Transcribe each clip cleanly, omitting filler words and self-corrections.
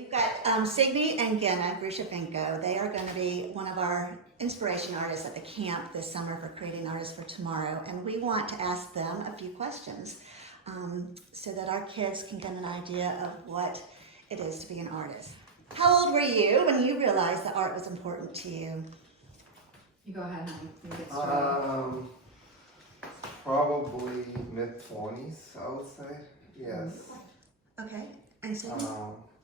We've got Signe and Genna, Grushovenko. They are going to be one of our inspiration artists at the camp this summer for Creating Artists for Tomorrow. And we want to ask them a few questions so that our kids can get an idea of what it is to be an artist. How old were you when you realized that art was important to you? You go ahead, honey. You get started. Probably mid-20s, I would say. Yes. Okay. And Signe?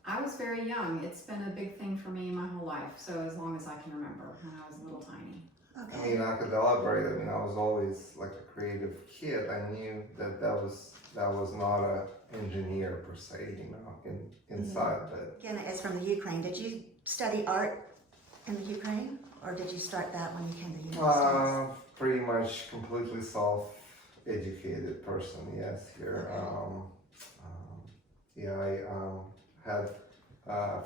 I was very young. It's been a big thing for me my whole life, so as long as I can remember, when I was a little tiny. Okay. I mean, I could elaborate. I mean, I was always like a creative kid. I knew that was not a engineer per se, you know, inside. But Genna is from the Ukraine. Did you study art in the Ukraine, or did you start that when you came to the United States? pretty much completely self-educated person. Yes, here. I had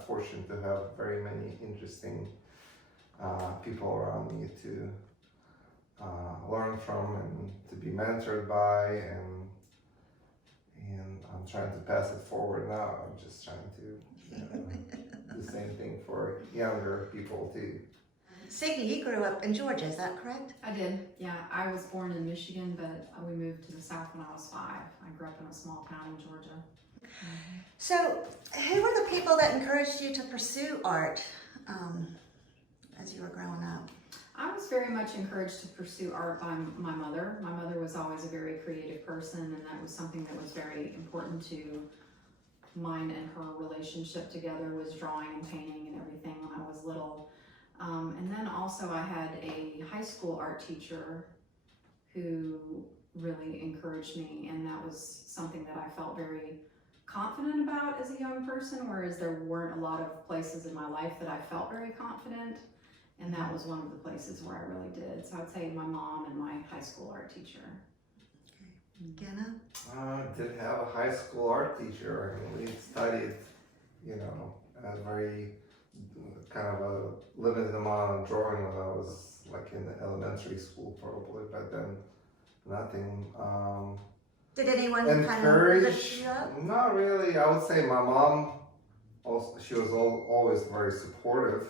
fortune to have very many interesting people around me to learn from and to be mentored by, and I'm trying to pass it forward now. I'm just trying to do the same thing for younger people too. Signe, you grew up in Georgia, is that correct? I did, yeah. I was born in Michigan, but we moved to the South when I was 5. I grew up in a small town in Georgia. So, who were the people that encouraged you to pursue art as you were growing up? I was very much encouraged to pursue art by my mother. My mother was always a very creative person, and that was something that was very important to mine and her relationship together, was drawing and painting and everything when I was little. And then also I had a high school art teacher who really encouraged me, and that was something that I felt very confident about as a young person, whereas there weren't a lot of places in my life that I felt very confident, and that was one of the places where I really did. So I'd say my mom and my high school art teacher. Okay. Genna? I did have a high school art teacher. I mean, we studied, you know, a very kind of a limited amount of drawing when I was like in elementary school probably, but then nothing. Did anyone kind of lift you up? Not really. I would say my mom, also, she was always very supportive,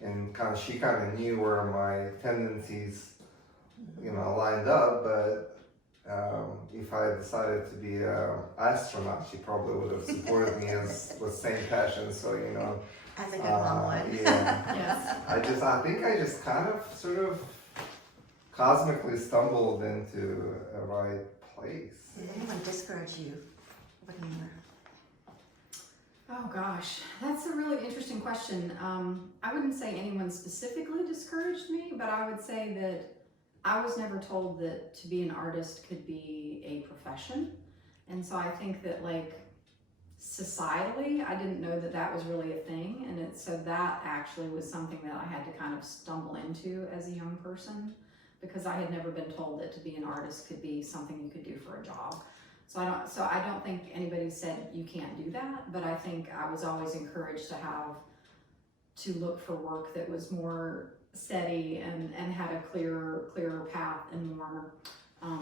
and she kind of knew where my tendencies, you know, lined up. But if I decided to be an astronaut, she probably would have supported me with same passion. So, you know, As a good mom would. yeah. Yes. I think I just kind of sort of cosmically stumbled into a right place. Did anyone discourage you when you were? Oh gosh, that's a really interesting question. I wouldn't say anyone specifically discouraged me, but I would say that I was never told that to be an artist could be a profession. And so I think that, like, societally, I didn't know that that was really a thing. And so that actually was something that I had to kind of stumble into as a young person, because I had never been told that to be an artist could be something you could do for a job. So I don't think anybody said you can't do that, but I think I was always encouraged to look for work that was more steady and had a clearer path and more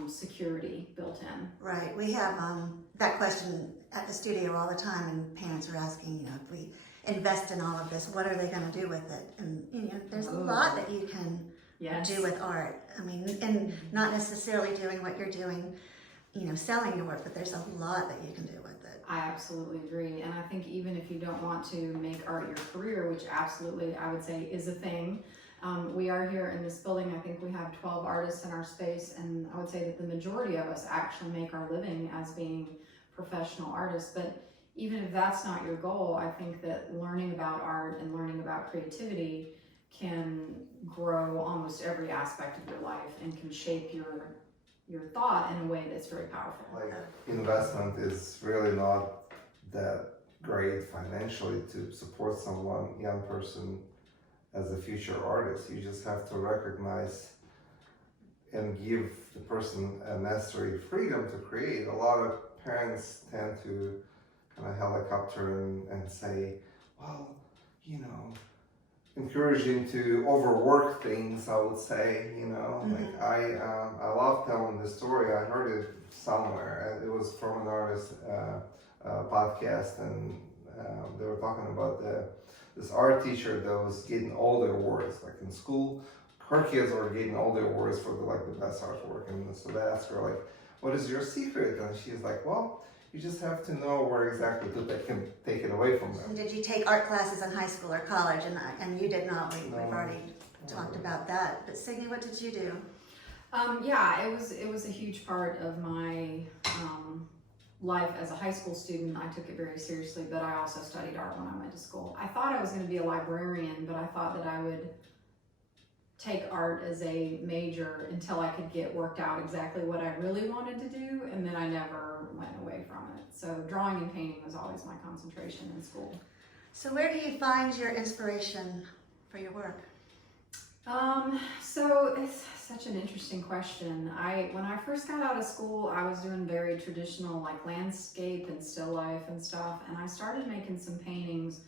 security built in. Right. We have that question at the studio all the time, and parents are asking, you know, if we invest in all of this, what are they going to do with it? And, you know, there's a lot that you can do with art. I mean, and not necessarily doing what you're doing, you know, selling your work, but there's a lot that you can do with it. I absolutely agree. And I think even if you don't want to make art your career, which absolutely I would say is a thing, we are here in this building. I think we have 12 artists in our space, and I would say that the majority of us actually make our living as being professional artists. But even if that's not your goal, I think that learning about art and learning about creativity can grow almost every aspect of your life and can shape your thought in a way that's very powerful. Like, investment is really not that great financially to support young person as a future artist. You just have to recognize and give the person a necessary freedom to create. A lot of parents tend to kind of helicopter and say, well, you know, encouraging to overwork things, I would say, you know. Like I love telling this story. I heard it somewhere. It was from an artist podcast, and they were talking about this art teacher that was getting all the awards, like in school. Her kids were getting all the awards for the best artwork, and so they asked her like, "What is your secret?" And she's like, "Well, you just have to know where exactly to take it away from them." And did you take art classes in high school or college? And you did not. We've No. already talked about that. But Signe, what did you do? Yeah, it was a huge part of my life as a high school student. I took it very seriously, but I also studied art when I went to school. I thought I was going to be a librarian, but I thought that I would take art as a major until I could get worked out exactly what I really wanted to do, and then I never went away from it. So drawing and painting was always my concentration in school. So where do you find your inspiration for your work? So it's such an interesting question. When I first got out of school, I was doing very traditional like landscape and still life and stuff, and I started making some paintings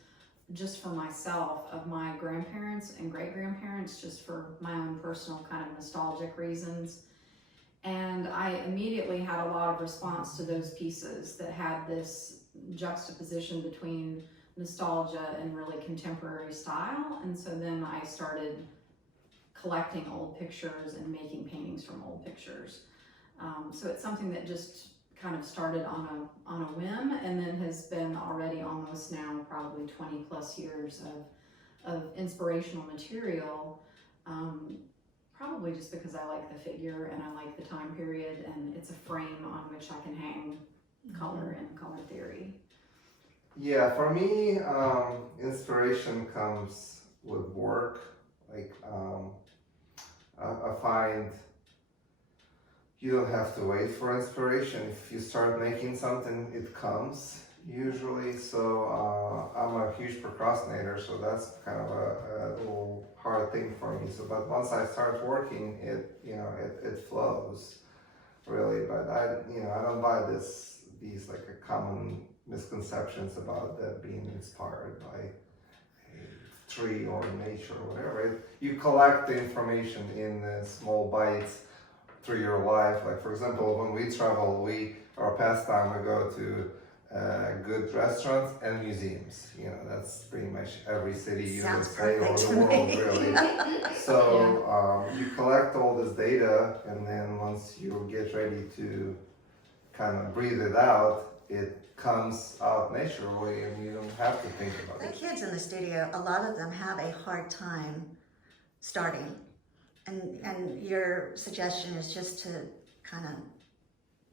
just for myself of my grandparents and great-grandparents, just for my own personal kind of nostalgic reasons. And I immediately had a lot of response to those pieces that had this juxtaposition between nostalgia and really contemporary style. And so then I started collecting old pictures and making paintings from old pictures. So it's something that just kind of started on a whim, and then has been already almost now probably 20 plus years of inspirational material. Probably just because I like the figure and I like the time period, and it's a frame on which I can hang color and color theory. Yeah, for me, inspiration comes with work. Like, I find you don't have to wait for inspiration. If you start making something, it comes usually. So I'm a huge procrastinator, so that's kind of a little hard thing for me. So, but once I start working, it flows really. But I don't buy these like a common misconceptions about that being inspired by a tree or nature or whatever. You collect the information in small bites through your life. Like for example, when we travel, our pastime, we go to good restaurants and museums. That's pretty much every city, USA, or the world, really. So you collect all this data, and then once you get ready to kind of breathe it out, it comes out naturally, and you don't have to think about The it. kids in the studio, a lot of them have a hard time starting. And your suggestion is just to kind of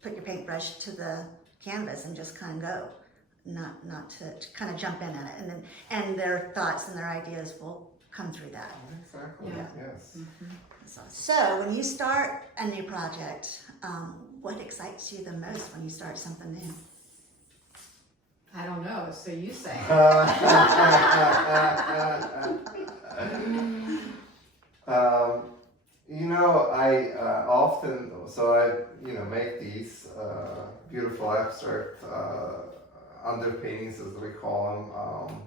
put your paintbrush to the canvas and just kind of go, not to kind of jump in at it, and their thoughts and their ideas will come through that. Exactly. Yeah. Yes. Mm-hmm. So when you start a new project, what excites you the most when you start something new? I don't know, so you say. I often, make these beautiful abstract underpaintings, as we call them.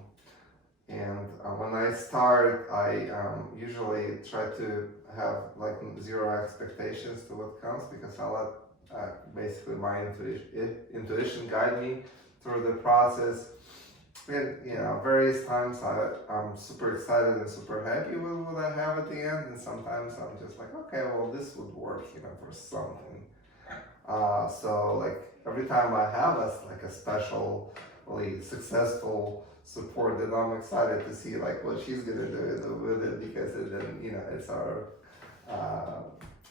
And when I start, I usually try to have like zero expectations to what comes, because I let basically my intuition guide me through the process. And various times I'm super excited and super happy with what I have at the end, and sometimes I'm just like, okay, well, this would work, for something. So like every time I have a especially successful support, then I'm excited to see like what she's gonna do with it, because then it's our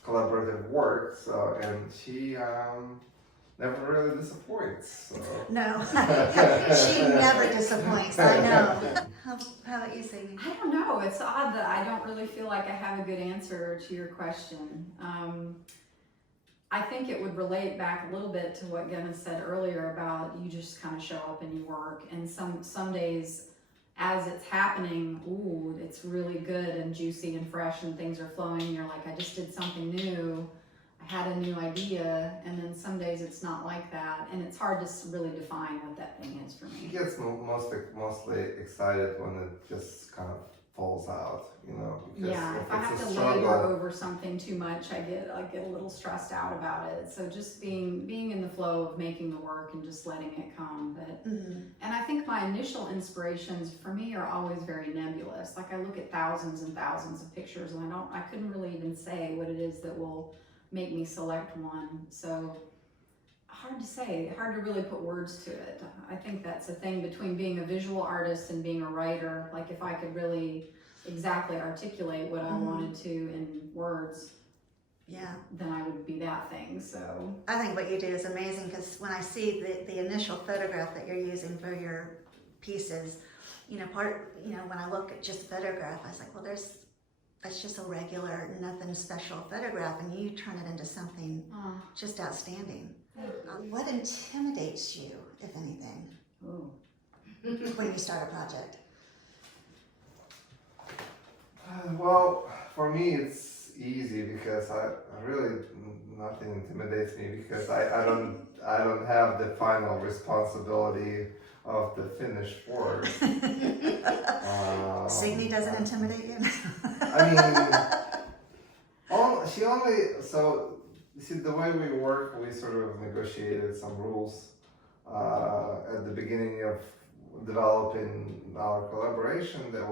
collaborative work. So, and she never really disappoints. So. No, she never disappoints. I know. How about you, Signe? I don't know. It's odd that I don't really feel like I have a good answer to your question. I think it would relate back a little bit to what Genna said earlier about you just kind of show up and you work, and some days as it's happening, ooh, it's really good and juicy and fresh and things are flowing, and you're like, I just did something new. I had a new idea. And then some days it's not like that, and it's hard to really define what that thing is for She me. gets mostly excited when it just kind of falls out, because Yeah, if I it's have a to struggle. labor over something too much, I get a little stressed out about it. So just being in the flow of making the work and just letting it come. But and I think my initial inspirations for me are always very nebulous. Like I look at thousands and thousands of pictures and I couldn't really even say what it is that will make me select one. So hard to say, hard to really put words to it. I think that's a thing between being a visual artist and being a writer. Like if I could really exactly articulate what I wanted to in words, then I would be that thing. So I think what you do is amazing, because when I see the initial photograph that you're using for your pieces, when I look at just the photograph, I was like, well, that's just a regular, nothing special photograph, and you turn it into something just outstanding. What intimidates you, if anything, when you start a project? Well, for me it's easy because I really nothing intimidates me because I don't have the final responsibility of the finished work. Signe doesn't intimidate you? She only, so you see the way we work, we sort of negotiated some rules at the beginning of developing our collaboration that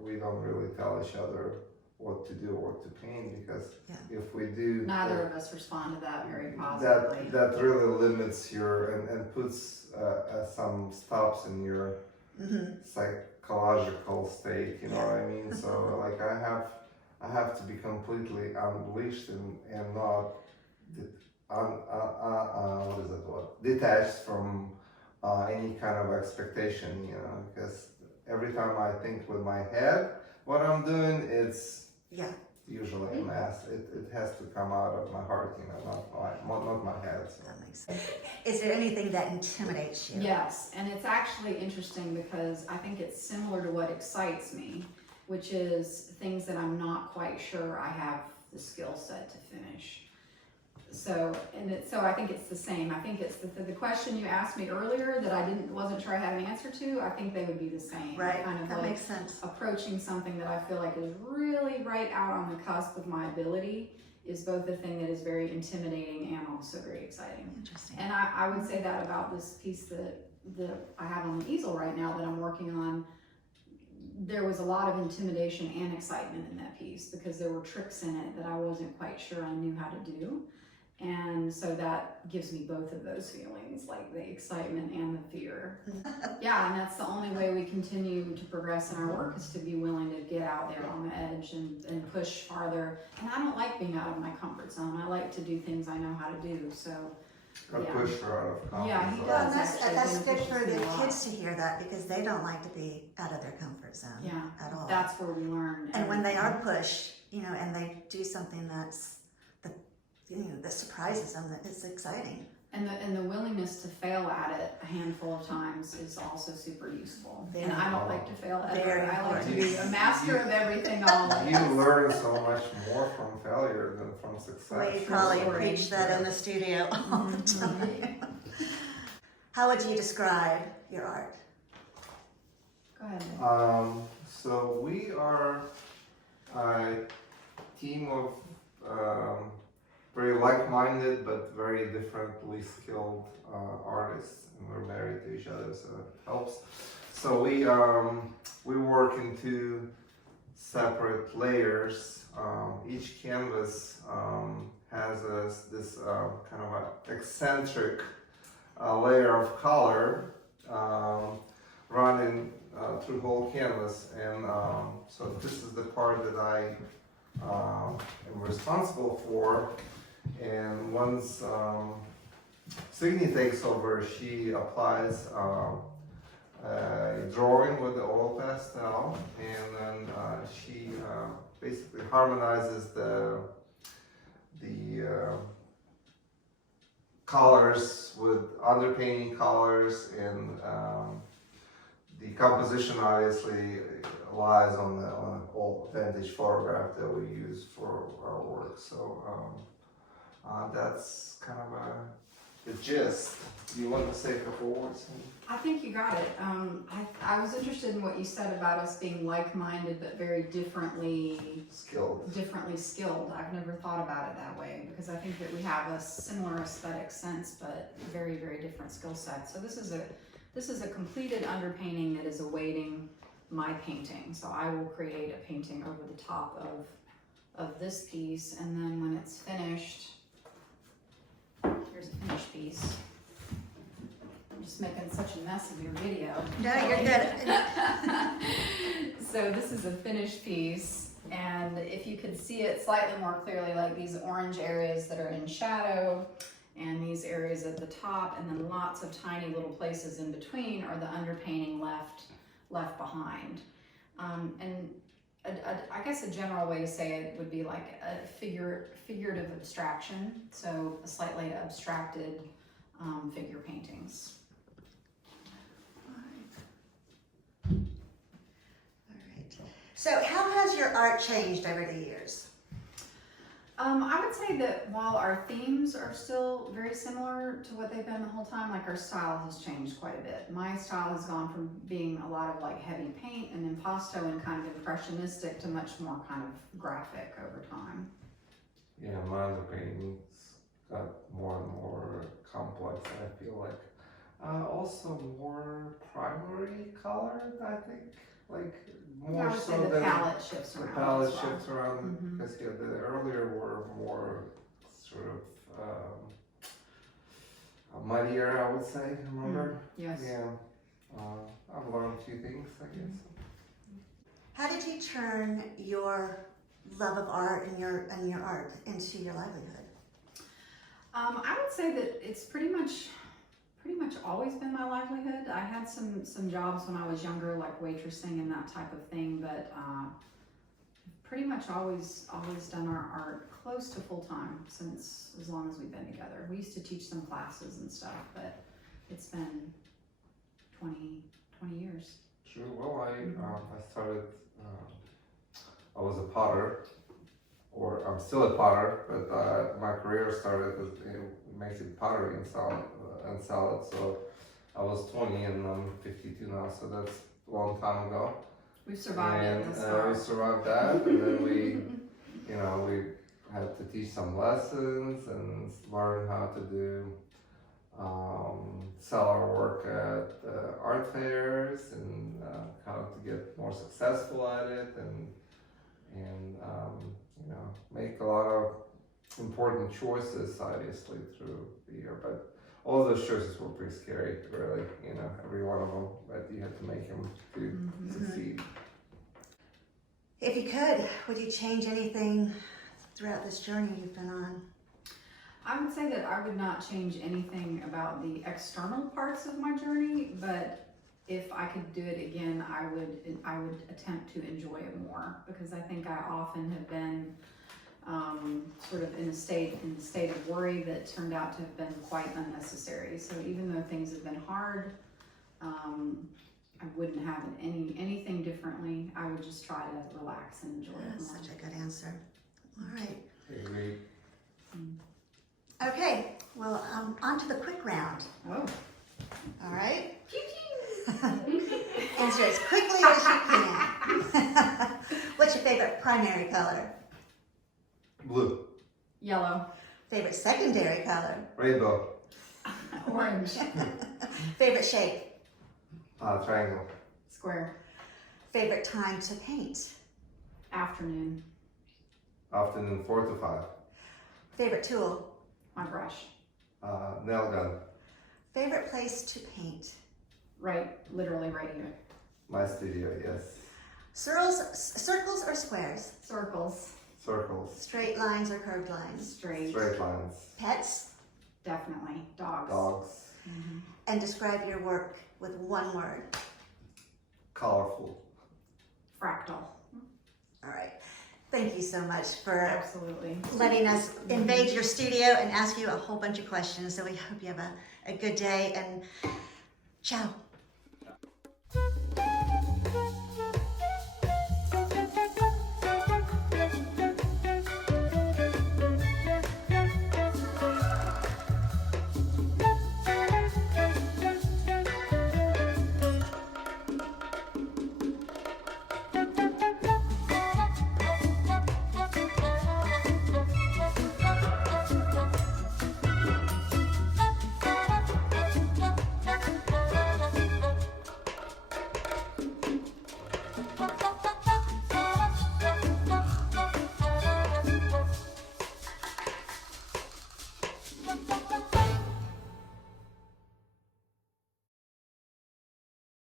we don't really tell each other what to do or what to paint, because if we do, neither of us respond to that very positively. that really limits your and puts some stops in your psychological state, you know what I mean? So like I have to be completely unleashed and not detached from any kind of expectation, because every time I think with my head what I'm doing, it's usually a mess. It has to come out of my heart, not my head. So. That makes sense. Is there anything that intimidates you? Yes, and it's actually interesting because I think it's similar to what excites me, which is things that I'm not quite sure I have the skill set to finish. So I think it's the same. I think it's the question you asked me earlier that I wasn't sure I had an answer to. I think they would be the same. Right, Kind of that like makes sense. approaching something that I feel like is really right out on the cusp of my ability is both a thing that is very intimidating and also very exciting. Interesting. And I would say that about this piece that I have on the easel right now that I'm working on. There was a lot of intimidation and excitement in that piece because there were tricks in it that I wasn't quite sure I knew how to do. And so that gives me both of those feelings, like the excitement and the fear. And that's the only way we continue to progress in our work, is to be willing to get out there on the edge and push farther. And I don't like being out of my comfort zone. I like to do things I know how to do. So Push her out of comfort Yeah, he zone. Well, does. that's good for Pushes me the a lot. kids to hear that, because they don't like to be out of their comfort zone at all. That's where we learn. And when they are pushed, and they do something that surprises them, that is exciting. And the willingness to fail at it a handful of times is also super useful. Very And I don't like to fail Very ever. I like to important. be a master of everything always. You learn so much more from failure than from success. We probably Sure. preach that in the studio all the time. How would you describe your art? Go ahead. So we are a team of very like-minded but very differently skilled artists, and we're married to each other, so it helps. So we work in two separate layers. Each canvas has this kind of a eccentric layer of color running through the whole canvas, and so this is the part that I am responsible for. And once Signe takes over, she applies a drawing with the oil pastel, and then she basically harmonizes the colors with underpainting colors, and the composition obviously lies on the old vintage photograph that we use for our work. So that's kind of a the gist. Do you want to say a couple words? I think you got it. I was interested in what you said about us being like-minded but very differently skilled. I've never thought about it that way because I think that we have a similar aesthetic sense but very, very different skill sets. So this is a completed underpainting that is awaiting my painting. So I will create a painting over the top of this piece, and then when it's finished, here's a finished piece. I'm just making such a mess of your video. No, you're good. So this is a finished piece, and if you could see it slightly more clearly, like these orange areas that are in shadow, and these areas at the top, and then lots of tiny little places in between are the underpainting left behind. And I guess a general way to say it would be like a figurative abstraction, so a slightly abstracted figure paintings. All right. So how has your art changed over the years? I would say that while our themes are still very similar to what they've been the whole time, like our style has changed quite a bit. My style has gone from being a lot of like heavy paint and impasto and kind of impressionistic to much more kind of graphic over time. Yeah, mine the paintings got more and more complex, I feel like. Also more primary colored, I think. Like more I would so say the than palette shifts the around. palette as well. shifts around Mhm. because yeah, the earlier were more sort of muddier, I would say. Remember? Yes. Yeah. I've learned a few things, I guess. How did you turn your love of art and your art into your livelihood? I would say that it's pretty much always been my livelihood. I had some jobs when I was younger, like waitressing and that type of thing, but pretty much always done our art close to full time since as long as we've been together. We used to teach some classes and stuff, but it's been 20 years. True. Well, I started. I was a potter, or I'm still a potter, but my career started as making pottery and salad. So I was 20 and I'm 52 now, so that's a long time ago. We've survived it. And This far. we survived that, and then we had to teach some lessons and learn how to do sell our work at art fairs and how to get more successful at it and make a lot of important choices obviously through the year. But all those choices were pretty scary, really, every one of them, but you had to make them to succeed. If you could, would you change anything throughout this journey you've been on? I would say that I would not change anything about the external parts of my journey, but if I could do it again, I would attempt to enjoy it more, because I think I often have been sort of in a state of worry that turned out to have been quite unnecessary. So even though things have been hard, I wouldn't have anything differently. I would just try to relax and enjoy it more. Such a good answer. All right. Agree. Okay, well, on to the quick round. Oh. All right? Answer as quickly as you can. What's your favorite primary color? Blue. Yellow. Favorite secondary color? Rainbow. Orange. Favorite shape? Triangle. Square. Favorite time to paint? Afternoon. Afternoon 4 to 5. Favorite tool? My brush. Nail gun. Favorite place to paint? Literally right here. My studio, yes. Circles or squares? Circles. Circles. Straight lines or curved lines? Straight. Straight lines. Pets? Definitely. Dogs. Dogs. Mm-hmm. And describe your work with one word. Colorful. Fractal. All right. Thank you so much for Absolutely. letting us invade your studio and ask you a whole bunch of questions. So we hope you have a good day, and ciao.